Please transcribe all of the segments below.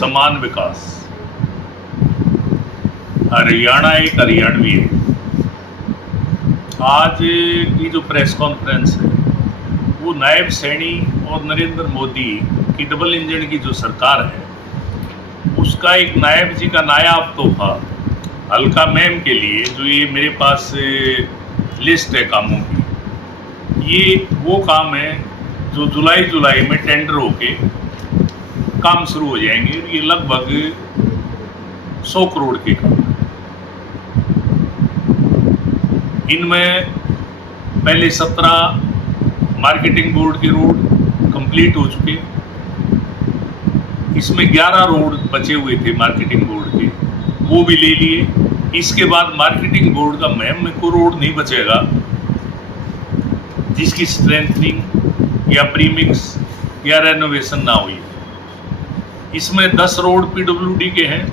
समान विकास। हरियाणा एक हरियाणवी है। आज की जो प्रेस कॉन्फ्रेंस है वो नायब सैनी और नरेंद्र मोदी की डबल इंजन की जो सरकार है उसका एक नायब जी का नायाब तोहफा हल्का मैम के लिए, जो ये मेरे पास लिस्ट है कामों की, ये वो काम है जो जुलाई में टेंडर होके काम शुरू हो जाएंगे। ये लगभग 100 करोड़ के काम है। इनमें पहले 17 मार्केटिंग बोर्ड के रोड कंप्लीट हो चुके, इसमें 11 रोड बचे हुए थे मार्केटिंग बोर्ड के, वो भी ले लिए। इसके बाद मार्केटिंग बोर्ड का मैम में कोई रोड नहीं बचेगा जिसकी स्ट्रेंथनिंग या प्रीमिक्स या रेनोवेशन ना हुई। इसमें 10 रोड पीडब्ल्यूडी के हैं।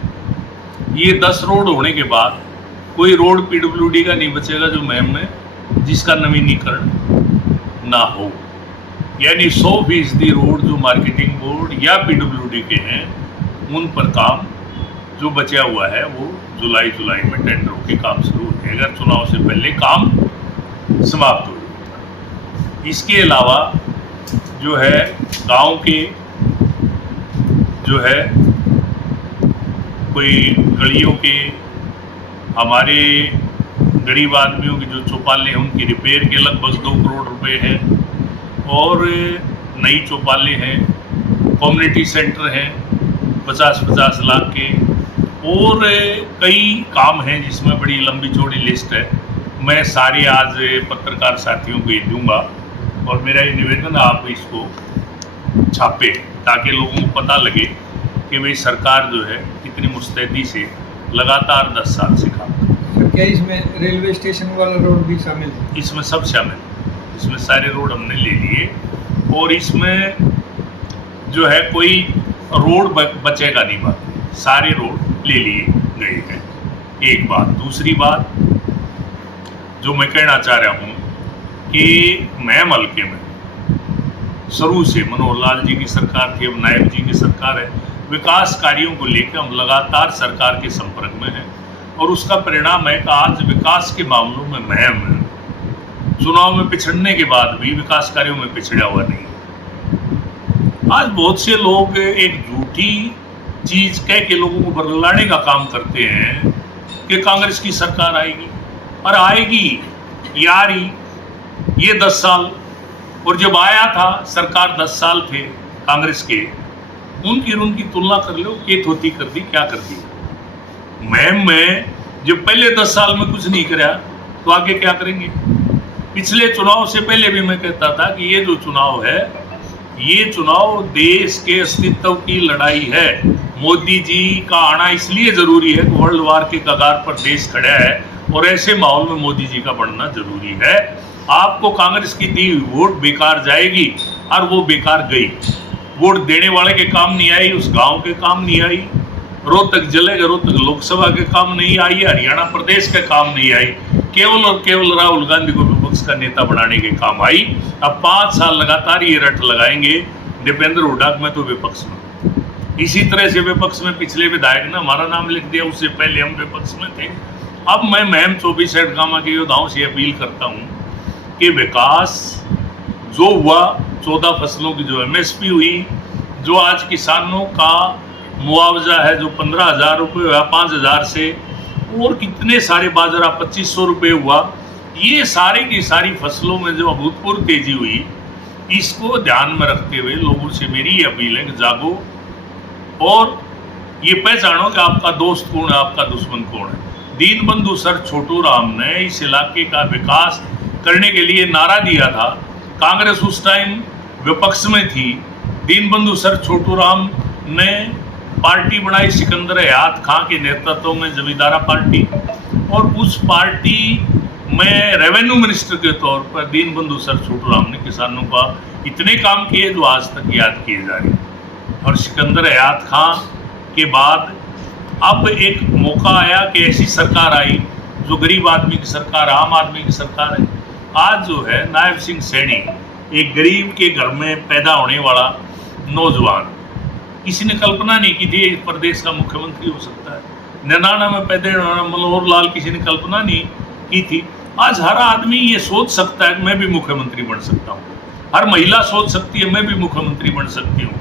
ये 10 रोड होने के बाद कोई रोड पीडब्ल्यूडी का नहीं बचेगा जो मैम में जिसका नवीनीकरण ना हो। यानी 100% रोड जो मार्केटिंग बोर्ड या पीडब्ल्यूडी के हैं उन पर काम जो बचा हुआ है वो जुलाई में टेंडर होकर काम शुरू हो जाएगा। चुनाव से पहले काम समाप्त हो जाएगा। इसके अलावा जो है गांव के जो है कोई गलियों के, हमारे गरीब आदमियों के जो चौपाले हैं उनकी रिपेयर के लगभग 2 करोड़ रुपए हैं, और नई चौपाले हैं, कम्युनिटी सेंटर हैं 50-50 लाख के, और कई काम हैं जिसमें बड़ी लंबी चौड़ी लिस्ट है। मैं सारे आज पत्रकार साथियों को ये दूंगा और मेरा ये निवेदन आप इसको छापे ताकि लोगों को पता लगे कि भाई सरकार जो है कितनी मुस्तैदी से लगातार 10 साल से काम कर रही है। क्या इसमें रेलवे स्टेशन वाला रोड भी शामिल है? इसमें सब शामिल है। इसमें सारे रोड हमने ले लिए और इसमें जो है कोई रोड बचेगा नहीं, बात सारे रोड ले लिए गए हैं। एक बात। दूसरी बात जो मैं कहना चाह रहा हूँ कि मैम हल्के में शुरू से मनोहर लाल जी की सरकार थी, अब नायब जी की सरकार है, विकास कार्यों को लेकर हम लगातार सरकार के संपर्क में हैं और उसका परिणाम है कि आज विकास के मामलों में मैम चुनाव में पिछड़ने के बाद भी विकास कार्यों में पिछड़ा हुआ नहीं है। आज बहुत से लोग एक झूठी चीज कह के लोगों को बरगलाने का काम करते हैं कि कांग्रेस की सरकार आएगी, और आएगी यार ये 10 साल, और जब आया था सरकार 10 साल थे कांग्रेस के, उनकी तुलना कर लो, केत होती कर दी, क्या कर दी। मैम में जब पहले 10 साल में कुछ नहीं कराया तो आगे क्या करेंगे। पिछले चुनाव से पहले भी मैं कहता था कि ये जो चुनाव है ये चुनाव देश के अस्तित्व की लड़ाई है। मोदी जी का आना इसलिए जरूरी है कि वर्ल्ड वार के कगार पर देश खड़ा है और ऐसे माहौल में मोदी जी का बढ़ना जरूरी है। आपको कांग्रेस की दी वोट बेकार जाएगी और वो बेकार गई। वोट देने वाले के काम नहीं आई, उस गांव के काम नहीं आई, रोहतक जिले के रोहतक लोकसभा के काम नहीं आई, हरियाणा प्रदेश के काम नहीं आई, केवल और केवल राहुल गांधी को विपक्ष का नेता बनाने के काम आई। अब 5 साल लगातार ये रट लगाएंगे दीपेंद्र हुड्डा में तो विपक्ष में। इसी तरह से विपक्ष में पिछले विधायक ने हमारा नाम लिख दिया, उससे पहले हम विपक्ष में थे। अब मैं मैम 24 हेडगामा के योद्धाओं से अपील करता हूँ कि विकास जो हुआ, 14 फसलों की जो MSP हुई, जो आज किसानों का मुआवजा है जो 15,000 रुपये हुआ 5,000 से, और कितने सारे बाजरा 2500 रुपये हुआ, ये सारी की सारी फसलों में जो अभूतपूर्व तेजी हुई, इसको ध्यान में रखते हुए लोगों से मेरी अपील है कि जागो और ये पहचानो कि आपका दोस्त कौन है, आपका दुश्मन कौन है। दीनबंधु सर छोटू राम ने इस इलाके का विकास करने के लिए नारा दिया था। कांग्रेस उस टाइम विपक्ष में थी। दीनबंधु सर छोटू राम ने पार्टी बनाई सिकंदर हयात खां के नेतृत्व में जमींदारा पार्टी, और उस पार्टी में रेवेन्यू मिनिस्टर के तौर पर दीनबंधु सर छोटू राम ने किसानों का इतने काम किए जो आज तक याद किए जा रहे हैं। और सिकंदर हयात खां के बाद अब एक मौका आया कि ऐसी सरकार आई जो गरीब आदमी की सरकार, आम आदमी की सरकार है। आज जो है नायब सिंह सैनी, एक गरीब के घर में पैदा होने वाला नौजवान, किसी ने कल्पना नहीं की थी इस प्रदेश का मुख्यमंत्री हो सकता है। 99 में पैदा मनोहर लाल किसी ने कल्पना नहीं की थी। आज हर आदमी ये सोच सकता है कि मैं भी मुख्यमंत्री बन सकता हूँ। हर महिला सोच सकती है मैं भी मुख्यमंत्री बन सकती हूँ।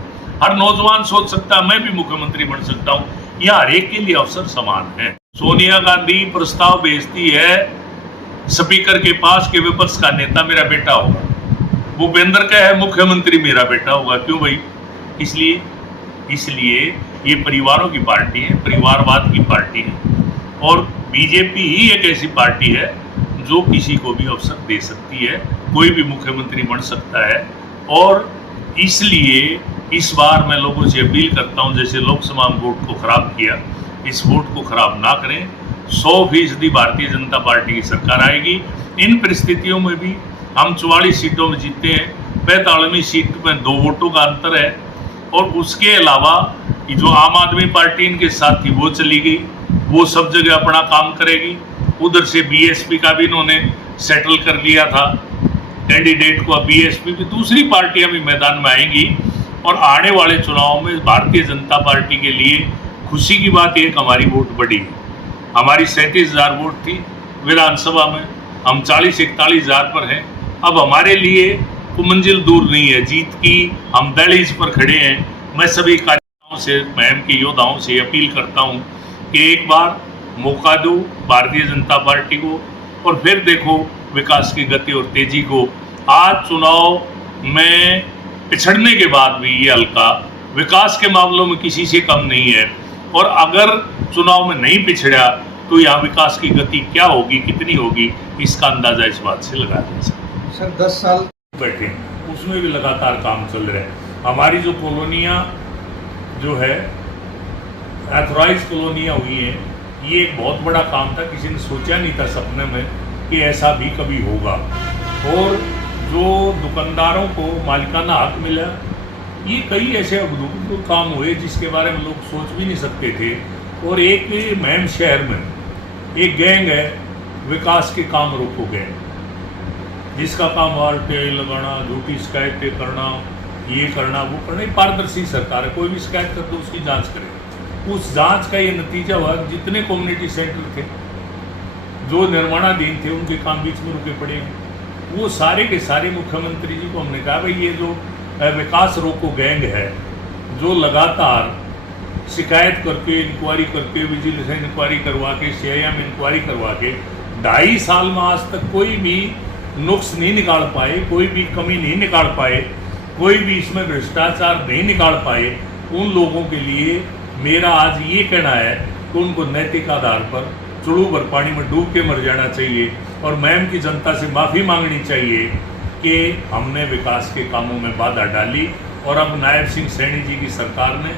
हर नौजवान सोच सकता है मैं भी मुख्यमंत्री बन सकता हूँ। यह हर एक के लिए अवसर समान है। सोनिया गांधी प्रस्ताव भेजती है स्पीकर के पास कि विपक्ष का नेता मेरा बेटा होगा, भूपेंद्र का है मुख्यमंत्री मेरा बेटा होगा। क्यों भाई? इसलिए ये परिवारों की पार्टी है, परिवारवाद की पार्टी है और बीजेपी ही एक ऐसी पार्टी है जो किसी को भी अवसर दे सकती है, कोई भी मुख्यमंत्री बन सकता है। और इसलिए इस बार मैं लोगों से अपील करता हूं, जैसे लोकसभा में वोट को खराब किया, इस वोट को खराब ना करें। 100% भारतीय जनता पार्टी की सरकार आएगी। इन परिस्थितियों में भी हम 44 सीटों में जीते हैं, 45वीं सीट में 2 वोटों का अंतर है। और उसके अलावा जो आम आदमी पार्टी इनके साथ थी वो चली गई, वो सब जगह अपना काम करेगी। उधर से बीएसपी का भी इन्होंने सेटल कर लिया था कैंडिडेट को। अब बीएसपी की दूसरी पार्टियां भी मैदान में आएंगी और आने वाले चुनाव में भारतीय जनता पार्टी के लिए खुशी की बात एक हमारी वोट बढ़ी। हमारी 37,000 वोट थी विधानसभा में, हम 40-41,000 पर हैं। अब हमारे लिए कोई मंजिल दूर नहीं है जीत की, हम दहलीज पर खड़े हैं। मैं सभी कार्यकर्ताओं से, मुहिम के योद्धाओं से अपील करता हूं कि एक बार मौका दो भारतीय जनता पार्टी को और फिर देखो विकास की गति और तेजी को। आज चुनाव में पिछड़ने के बाद भी ये हल्का विकास के मामलों में किसी से कम नहीं है और अगर चुनाव में नहीं पिछड़ा तो यहाँ विकास की गति क्या होगी, कितनी होगी, इसका अंदाजा इस बात से लगा जा सकता है। सर 10 साल बैठे उसमें भी लगातार काम चल रहे हैं। हमारी जो कॉलोनियाँ जो है एथोराइज कॉलोनियाँ हुई हैं, ये एक बहुत बड़ा काम था, किसी ने सोचा नहीं था सपने में कि ऐसा भी कभी होगा। और जो दुकानदारों को मालिकाना हक मिला, ये कई ऐसे अद्भुत काम हुए जिसके बारे में लोग सोच भी नहीं सकते थे। और एक महम शहर में एक गैंग है विकास के काम रोको गैंग, जिसका काम वार्टे लगाना, झूठी शिकायतें करना, ये करना वो करना। पारदर्शी सरकार है, कोई भी शिकायत कर दो उसकी जांच करे। उस जांच का ये नतीजा हुआ जितने कम्युनिटी सेंटर थे जो निर्माणाधीन थे उनके काम बीच में रुके पड़े हैं। वो सारे के सारे मुख्यमंत्री जी को हमने कहा भाई ये जो विकास रोको गैंग है जो लगातार शिकायत करके, इंक्वायरी करके, विजिलेंस इंक्वायरी करवा के, सीआईएम इंक्वायरी करवा के 2.5 साल में आज तक कोई भी नुक्स नहीं निकाल पाए, कोई भी कमी नहीं निकाल पाए, कोई भी इसमें भ्रष्टाचार नहीं निकाल पाए, उन लोगों के लिए मेरा आज ये कहना है कि उनको नैतिक आधार पर चुड़ू भर पानी में डूब के मर जाना चाहिए और मैम की जनता से माफ़ी मांगनी चाहिए कि हमने विकास के कामों में बाधा डाली। और अब नायब सिंह सैनी जी की सरकार ने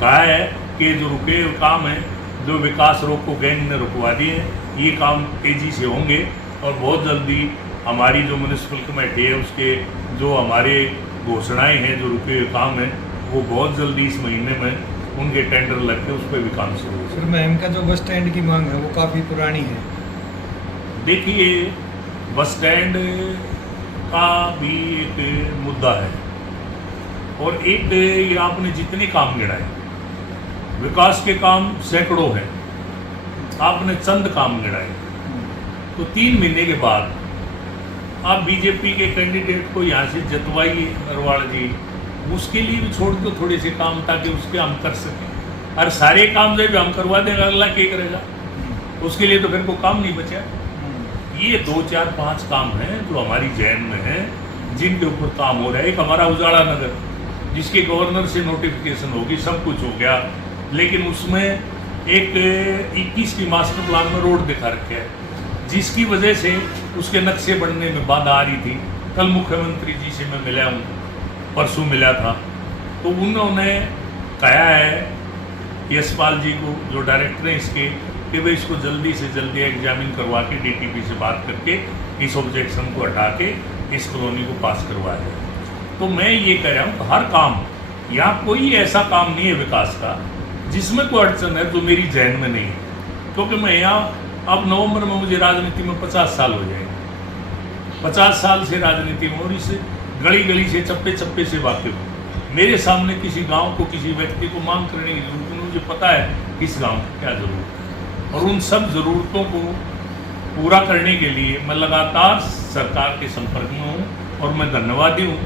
कहा है कि जो रुके हुए काम हैं, जो विकास रोको गैंग ने रुकवा दिए हैं, ये काम तेज़ी से होंगे और बहुत जल्दी हमारी जो म्यूनिसिपल कमेटी है उसके जो हमारे घोषणाएं हैं, जो रुके हुए काम हैं, वो बहुत जल्दी इस महीने में उनके टेंडर लग के उस पर भी काम शुरू हो। सर महम का जो बस स्टैंड की मांग है वो काफ़ी पुरानी है। देखिए बस स्टैंड का भी एक मुद्दा है और एक ये आपने जितने काम गिनाए, विकास के काम सैकड़ों हैं, आपने चंद काम गिनाए, तो 3 महीने के बाद आप बीजेपी के कैंडिडेट को यहाँ से जतवाइए अरवाड़ जी, उसके लिए भी छोड़ दो थोड़े से काम ताकि उसके हम कर सकें। और सारे काम जो हम करवा देगा अल्लाह क्या करेगा, उसके लिए तो फिर कोई काम नहीं बचा। ये 2, 4, 5 काम हैं जो हमारी जैन में हैं जिनके ऊपर काम हो रहा है। एक हमारा उजाला नगर जिसके गवर्नर से नोटिफिकेशन होगी, सब कुछ हो गया, लेकिन उसमें एक 21 की मास्टर प्लान में रोड दिखा रखे है जिसकी वजह से उसके नक्शे बनने में बाधा आ रही थी। कल मुख्यमंत्री जी से मैं मिला हूँ, परसों मिला था, तो उन्होंने कहा है यशपाल जी को जो डायरेक्टर हैं इसके कि भाई इसको जल्दी से जल्दी एग्जामिन करवा के डीटीपी से बात करके इस ऑब्जेक्शन को हटा के इस कॉलोनी को पास करवा जाए। तो मैं ये कह रहा हूँ कि हर काम, यहाँ कोई ऐसा काम नहीं है विकास का जिसमें कोई अड़चन है जो मेरी जहन में नहीं है, क्योंकि मैं यहाँ अब नवंबर में मुझे राजनीति में 50 साल हो जाएंगे। 50 साल से राजनीति में और इस गली गली से, चप्पे चप्पे से वाकिफ हूँ। मेरे सामने किसी गांव को, किसी व्यक्ति को मांग करने की जरूरत नहीं, मुझे पता है किस गांव की क्या जरूरत है, और उन सब ज़रूरतों को पूरा करने के लिए मैं लगातार सरकार के संपर्क में हूँ। और मैं धन्यवादी हूँ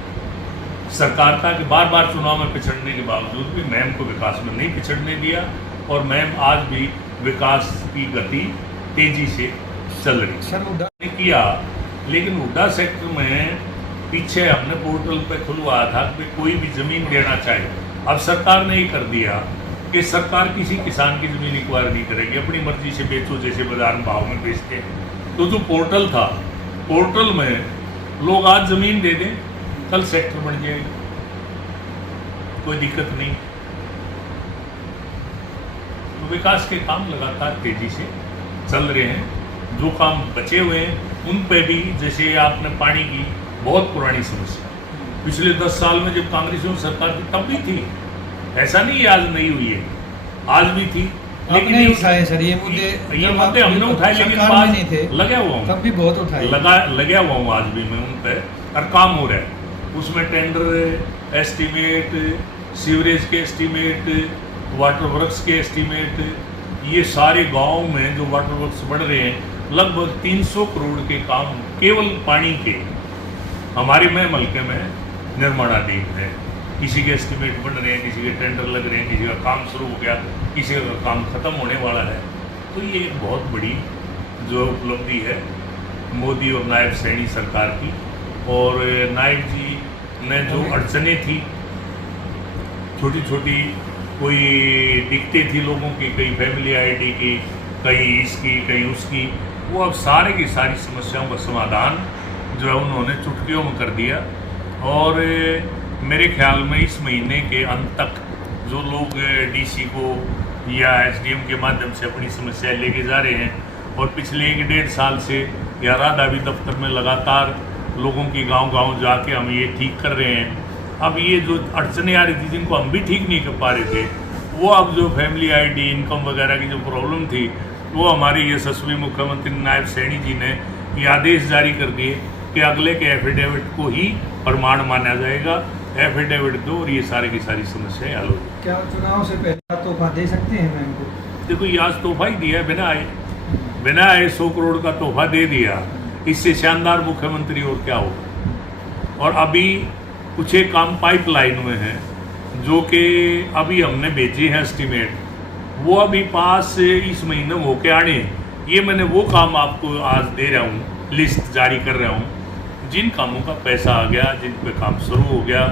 सरकार का कि बार बार चुनाव में पिछड़ने के बावजूद भी मैम को विकास में नहीं पिछड़ने दिया, और मैम आज भी विकास की गति तेजी से चल रही सर हुड्डा ने किया। लेकिन हुड्डा सेक्टर में पीछे हमने पोर्टल पे खुलवाया था कि कोई भी ज़मीन देना चाहे, अब सरकार ने ये कर दिया कि सरकार किसी किसान की ज़मीन एक्वायर नहीं करेगी, अपनी मर्जी से बेचो, जैसे बाजार में भाव में बेचते हैं। तो जो पोर्टल था, पोर्टल में लोग आज ज़मीन दे दें, कल सेक्टर बन जाएगा, कोई दिक्कत नहीं। तो विकास के काम लगातार तेजी से चल रहे हैं। जो काम बचे हुए हैं उन पे भी, जैसे आपने पानी की बहुत पुरानी समस्या पिछले 10 साल में जब कांग्रेसियों की सरकार थी तब भी थी, ऐसा नहीं आज नहीं हुई है, आज भी थी। लेकिन नहीं उठाए सर ये मुद्दे हमने उठाए, लेकिन आज नहीं थे, लगा हुआ हूँ, तब भी बहुत उठाए, लगा हुआ हूँ आज भी मैं उन पर, और काम हो रहा है उसमें। टेंडर एस्टीमेट, सीवरेज के एस्टीमेट, वाटर वर्क्स के एस्टीमेट, ये सारे गांव में जो वाटर वर्क्स बढ़ रहे हैं, लगभग 300 करोड़ के काम केवल पानी के हमारे में मलके में निर्माणाधीन है। किसी के एस्टीमेट बन रहे हैं, किसी के टेंडर लग रहे हैं, किसी का काम शुरू हो गया, किसी का काम ख़त्म होने वाला है। तो ये एक बहुत बड़ी जो उपलब्धि है मोदी और नायब सैनी सरकार की। और नायब जी ने जो अड़चनें थी छोटी छोटी, कोई दिक्कतें थी लोगों की, कहीं फैमिली आईडी की, कहीं इसकी कहीं उसकी, वो अब सारे की सारी समस्याओं का समाधान जो है उन्होंने चुटकियों में कर दिया। और मेरे ख्याल में इस महीने के अंत तक जो लोग डीसी को या एसडीएम के माध्यम से अपनी समस्याएं लेके जा रहे हैं, और पिछले 1-1.5 साल से या रादावी दफ्तर में लगातार लोगों की गांव-गांव जाके हम ये ठीक कर रहे हैं। अब ये जो अड़चनें आ रही थी जिनको हम भी ठीक नहीं कर पा रहे थे, वो अब जो फैमिली आईडी, इनकम वगैरह की जो प्रॉब्लम थी, वो हमारे यशस्वी मुख्यमंत्री नायब सैनी जी ने ये आदेश जारी कर दिए कि अगले के एफिडेविट को ही प्रमाण माना जाएगा, एफिडेविट दो और ये सारी की सारी समस्याएं हल हो जाएगी। क्या चुनाव से पहले तोहफा दे सकते हैं मैम को? देखो ये आज तोहफा ही दिया है, बिना आए 100 करोड़ का तोहफा दे दिया, इससे शानदार मुख्यमंत्री और क्या होगा। और अभी कुछ एक काम पाइपलाइन में है जो कि अभी हमने भेजे हैं एस्टीमेट, वो अभी पास इस महीने में होके आने। ये मैंने वो काम आपको आज दे रहा हूँ, लिस्ट जारी कर रहा हूँ, जिन कामों का पैसा आ गया, जिन पे काम शुरू हो गया,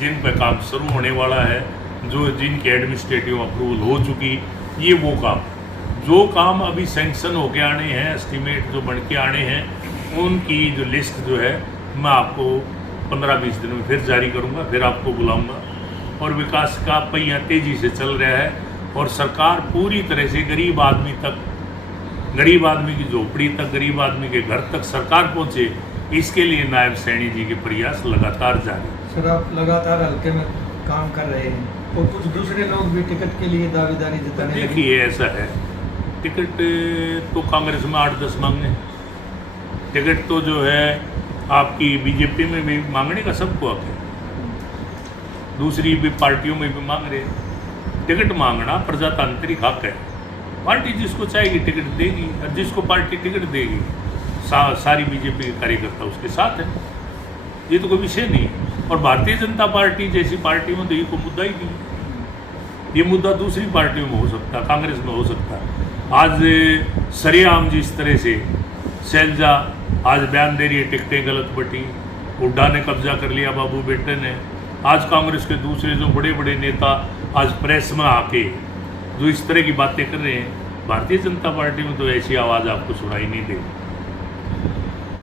जिन पे काम शुरू होने वाला है, जो जिनकी एडमिनिस्ट्रेटिव अप्रूवल हो चुकी, ये वो काम, जो काम अभी सैंक्शन होके आने हैं, एस्टीमेट जो बन के आने हैं, उनकी जो लिस्ट जो है मैं आपको 15-20 दिन में फिर जारी करूंगा, फिर आपको बुलाऊंगा। और विकास का पहिया तेजी से चल रहा है, और सरकार पूरी तरह से गरीब आदमी तक, गरीब आदमी की झोपड़ी तक, गरीब आदमी के घर तक सरकार पहुंचे, इसके लिए नायब सैनी जी के प्रयास लगातार जारी हैं। सर आप लगातार हल्के में काम कर रहे हैं, और कुछ दूसरे लोग भी टिकट के लिए दावेदारी जताने लगे। देखिए ऐसा है, टिकट तो कांग्रेस में 8-10 मांगने, टिकट तो जो है आपकी बीजेपी में भी मांगने का सबको हक है, दूसरी भी पार्टियों में भी मांग रहे हैं। टिकट मांगना प्रजातांत्रिक हक है, पार्टी जिसको चाहेगी टिकट देगी, और जिसको पार्टी टिकट देगी सारी बीजेपी के कार्यकर्ता उसके साथ है, ये तो कोई विषय नहीं है। और भारतीय जनता पार्टी जैसी पार्टी में तो ये कोई मुद्दा ही नहीं, ये मुद्दा दूसरी पार्टियों में हो सकता है, कांग्रेस में हो सकता है। आज सरेआम जिस तरह से शैलजा आज बयान दे रही है टिकटें गलत बटी, हुड्डा ने कब्जा कर लिया, बाबू बेटे ने, आज कांग्रेस के दूसरे जो बड़े बड़े नेता आज प्रेस में आके जो इस तरह की बातें कर रहे हैं, भारतीय जनता पार्टी में तो ऐसी आवाज़ आपको सुनाई नहीं देगी।